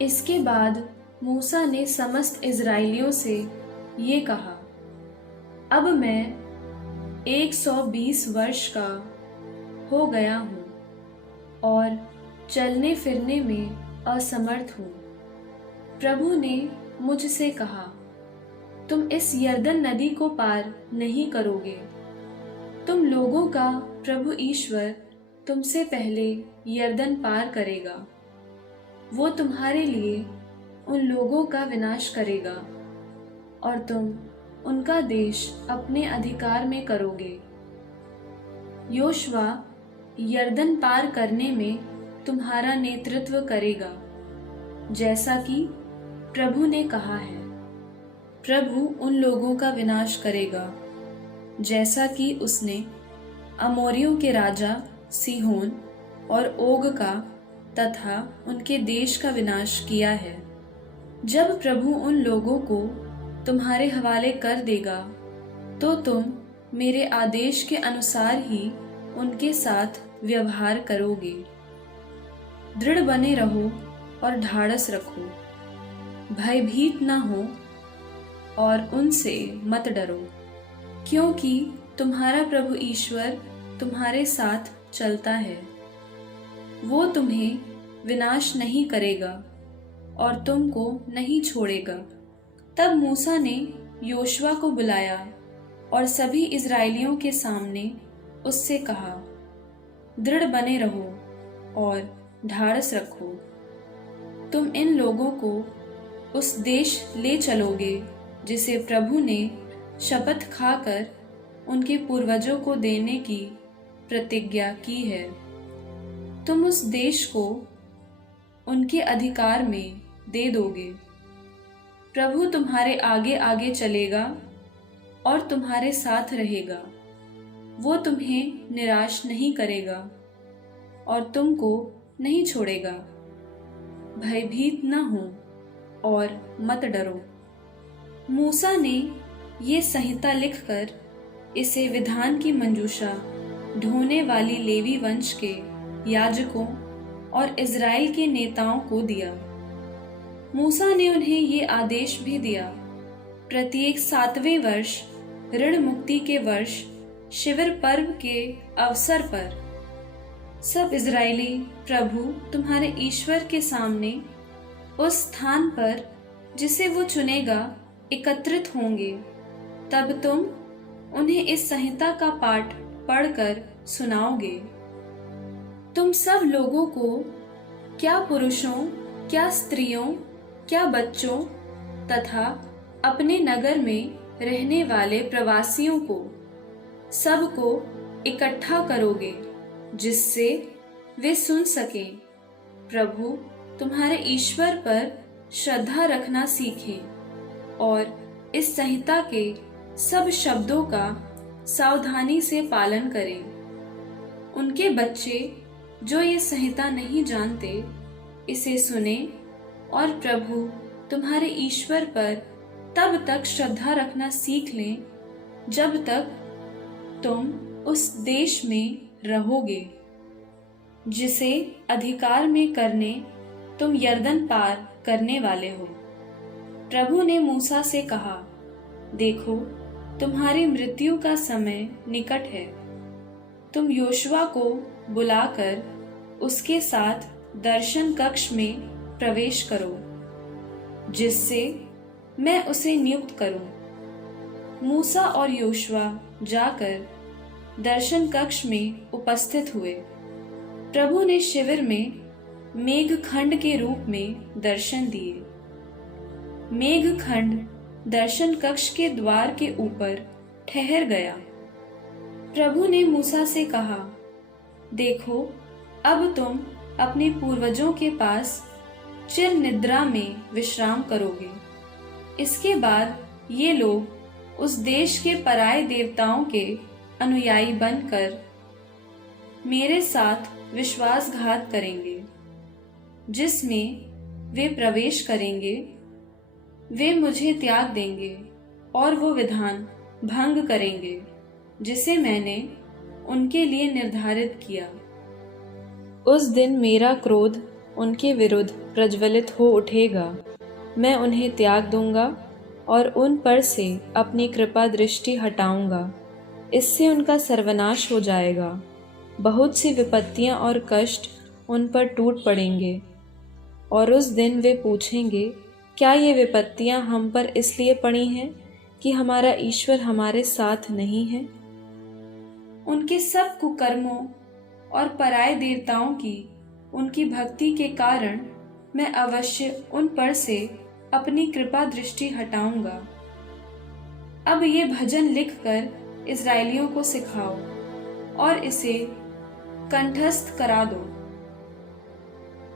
इसके बाद मूसा ने समस्त इज़राइलियों से ये कहा, अब मैं 120 वर्ष का हो गया हूँ और चलने फिरने में असमर्थ हूँ। प्रभु ने मुझसे कहा, तुम इस यरदन नदी को पार नहीं करोगे। तुम लोगों का प्रभु ईश्वर तुमसे पहले यरदन पार करेगा। वो तुम्हारे लिए उन लोगों का विनाश करेगा और तुम उनका देश अपने अधिकार में करोगे। योशुआ यरदन पार करने में तुम्हारा नेतृत्व करेगा, जैसा कि प्रभु ने कहा है। प्रभु उन लोगों का विनाश करेगा जैसा कि उसने अमोरियों के राजा सीहोन और ओग का तथा उनके देश का विनाश किया है। जब प्रभु उन लोगों को तुम्हारे हवाले कर देगा तो तुम मेरे आदेश के अनुसार ही उनके साथ व्यवहार करोगे। दृढ़ बने रहो और ढाढ़स रखो, भयभीत न हो और उनसे मत डरो, क्योंकि तुम्हारा प्रभु ईश्वर तुम्हारे साथ चलता है। वो तुम्हें विनाश नहीं करेगा और तुमको नहीं छोड़ेगा। तब मूसा ने योशुआ को बुलाया और सभी इज़राइलियों के सामने उससे कहा, दृढ़ बने रहो और ढाढ़स रखो। तुम इन लोगों को उस देश ले चलोगे जिसे प्रभु ने शपथ खाकर उनके पूर्वजों को देने की प्रतिज्ञा की है। तुम उस देश को उनके अधिकार में दे दोगे। प्रभु तुम्हारे आगे आगे चलेगा और तुम्हारे साथ रहेगा। वो तुम्हें निराश नहीं करेगा और तुमको नहीं छोड़ेगा। भयभीत न हो और मत डरो। मूसा ने ये संहिता लिखकर इसे विधान की मंजूषा ढोने वाली लेवी वंश के याजकों और इज़राइल के नेताओं को दिया। मूसा ने उन्हें ये आदेश भी दिया, प्रत्येक 7वें वर्ष ऋण मुक्ति के वर्ष शिविर पर्व के अवसर पर सब इज़राइली प्रभु तुम्हारे ईश्वर के सामने उस स्थान पर जिसे वो चुनेगा एकत्रित होंगे। तब तुम उन्हें इस संहिता का पाठ पढ़कर सुनाओगे। तुम सब लोगों को, क्या पुरुषों, क्या स्त्रियों, क्या बच्चों तथा अपने नगर में रहने वाले प्रवासियों को सबको इकट्ठा करोगे, जिससे वे सुन सकें, प्रभु तुम्हारे ईश्वर पर श्रद्धा रखना सीखें और इस संहिता के सब शब्दों का सावधानी से पालन करें। उनके बच्चे जो ये संहिता नहीं जानते इसे सुने और प्रभु तुम्हारे ईश्वर पर तब तक श्रद्धा रखना सीख लें जब तक तुम उस देश में रहोगे जिसे अधिकार में करने तुम यरदन पार करने वाले हो। प्रभु ने मूसा से कहा, देखो तुम्हारी मृत्यु का समय निकट है। तुम योशुआ को बुलाकर उसके साथ दर्शन कक्ष में प्रवेश करो, जिससे मैं उसे नियुक्त करूं। मूसा और योशुआ जाकर दर्शन कक्ष में उपस्थित हुए। प्रभु ने शिविर में मेघखंड के रूप में दर्शन दिए। मेघखंड दर्शन कक्ष के द्वार के ऊपर ठहर गया। प्रभु ने मूसा से कहा, देखो अब तुम अपने पूर्वजों के पास चिर निद्रा में विश्राम करोगे। इसके बाद ये लोग उस देश के पराये देवताओं के अनुयायी बनकर मेरे साथ विश्वासघात करेंगे। जिसमें वे प्रवेश करेंगे वे मुझे त्याग देंगे और वो विधान भंग करेंगे जिसे मैंने उनके लिए निर्धारित किया। उस दिन मेरा क्रोध उनके विरुद्ध प्रज्वलित हो उठेगा, मैं उन्हें त्याग दूंगा और उन पर से अपनी कृपा दृष्टि हटाऊंगा। इससे उनका सर्वनाश हो जाएगा। बहुत सी विपत्तियां और कष्ट उन पर टूट पड़ेंगे और उस दिन वे पूछेंगे, क्या ये विपत्तियां हम पर इसलिए पड़ी हैं कि हमारा ईश्वर हमारे साथ नहीं है? उनके सब कुकर्मों और पराये देवताओं की उनकी भक्ति के कारण मैं अवश्य उन पर से अपनी कृपा दृष्टि हटाऊंगा। अब ये भजन लिखकर इस्राएलियों को सिखाओ और इसे कंठस्थ करा दो,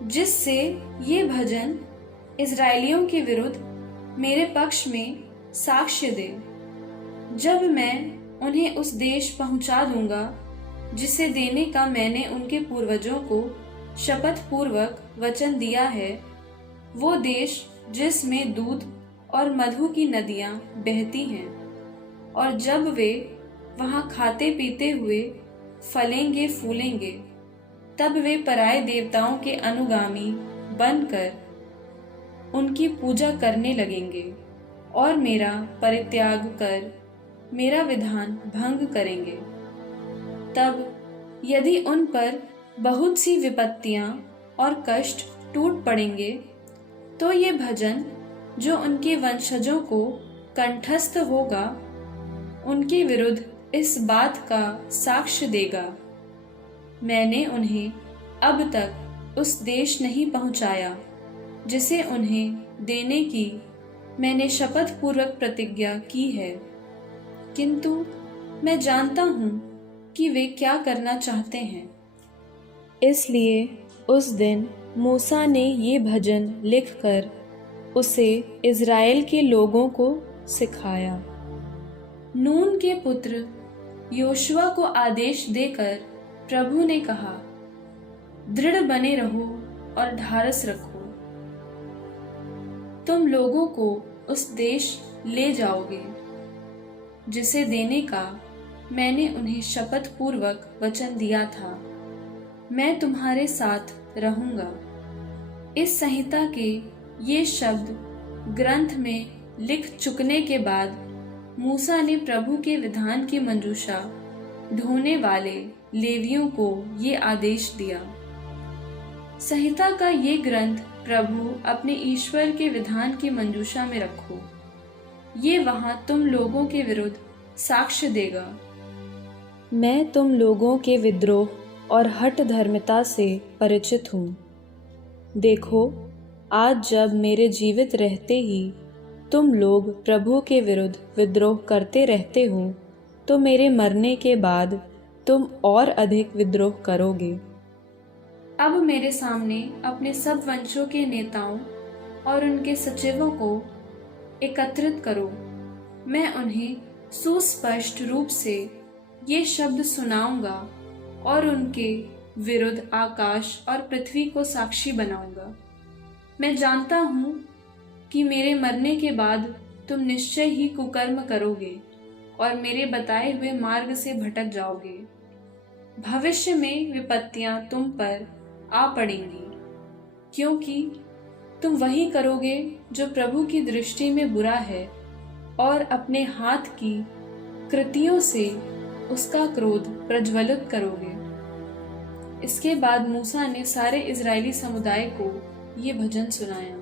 जिससे ये भजन इस्राएलियों के विरुद्ध मेरे पक्ष में साक्ष्य दे। जब मैं उन्हें उस देश पहुंचा दूंगा जिसे देने का मैंने उनके पूर्वजों को शपथ पूर्वक वचन दिया है, वो देश जिसमें दूध और मधु की नदियां बहती हैं, और जब वे वहां खाते पीते हुए फलेंगे फूलेंगे, तब वे पराये देवताओं के अनुगामी बनकर उनकी पूजा करने लगेंगे और मेरा परित्याग कर मेरा विधान भंग करेंगे। तब यदि उन पर बहुत सी विपत्तियां और कष्ट टूट पड़ेंगे, तो ये भजन जो उनके वंशजों को कंठस्थ होगा, उनके विरुद्ध इस बात का साक्ष्य देगा, मैंने उन्हें अब तक उस देश नहीं पहुंचाया जिसे उन्हें देने की मैंने शपथ पूर्वक प्रतिज्ञा की है। किंतु मैं जानता हूं कि वे क्या करना चाहते हैं। इसलिए उस दिन मूसा ने ये भजन लिखकर उसे इज़राइल के लोगों को सिखाया। नून के पुत्र योशुआ को आदेश देकर प्रभु ने कहा, दृढ़ बने रहो और ढारस रखो। तुम लोगों को उस देश ले जाओगे जिसे देने का मैंने उन्हें शपथ पूर्वक वचन दिया था। मैं तुम्हारे साथ रहूंगा। इस संहिता के ये शब्द ग्रंथ में लिख चुकने के बाद मूसा ने प्रभु के विधान की मंजूषा ढोने वाले लेवियों को ये आदेश दिया, संहिता का ये ग्रंथ प्रभु अपने ईश्वर के विधान की मंजूषा में रखो। ये वहां तुम लोगों के विरुद्ध साक्ष्य देगा। मैं तुम लोगों के विद्रोह और हठ धर्मिता से परिचित हूँ। देखो, आज जब मेरे जीवित रहते ही तुम लोग प्रभु के विरुद्ध विद्रोह करते रहते हो, तो मेरे मरने के बाद तुम और अधिक विद्रोह करोगे। अब मेरे सामने अपने सब वंशों के नेताओं और उनके सचिवों को एकत्रित करो। मैं उन्हें सुस्पष्ट रूप से ये शब्द सुनाऊंगा और उनके विरुद्ध आकाश और पृथ्वी को साक्षी बनाऊंगा। मैं जानता हूँ कि मेरे मरने के बाद तुम निश्चय ही कुकर्म करोगे और मेरे बताए हुए मार्ग से भटक जाओगे। भविष्य में विपत्तियां तुम पर आ पड़ेंगी, क्योंकि तुम वही करोगे जो प्रभु की दृष्टि में बुरा है और अपने हाथ की कृतियों से उसका क्रोध प्रज्वलित करोगे। इसके बाद मूसा ने सारे इजरायली समुदाय को ये भजन सुनाया।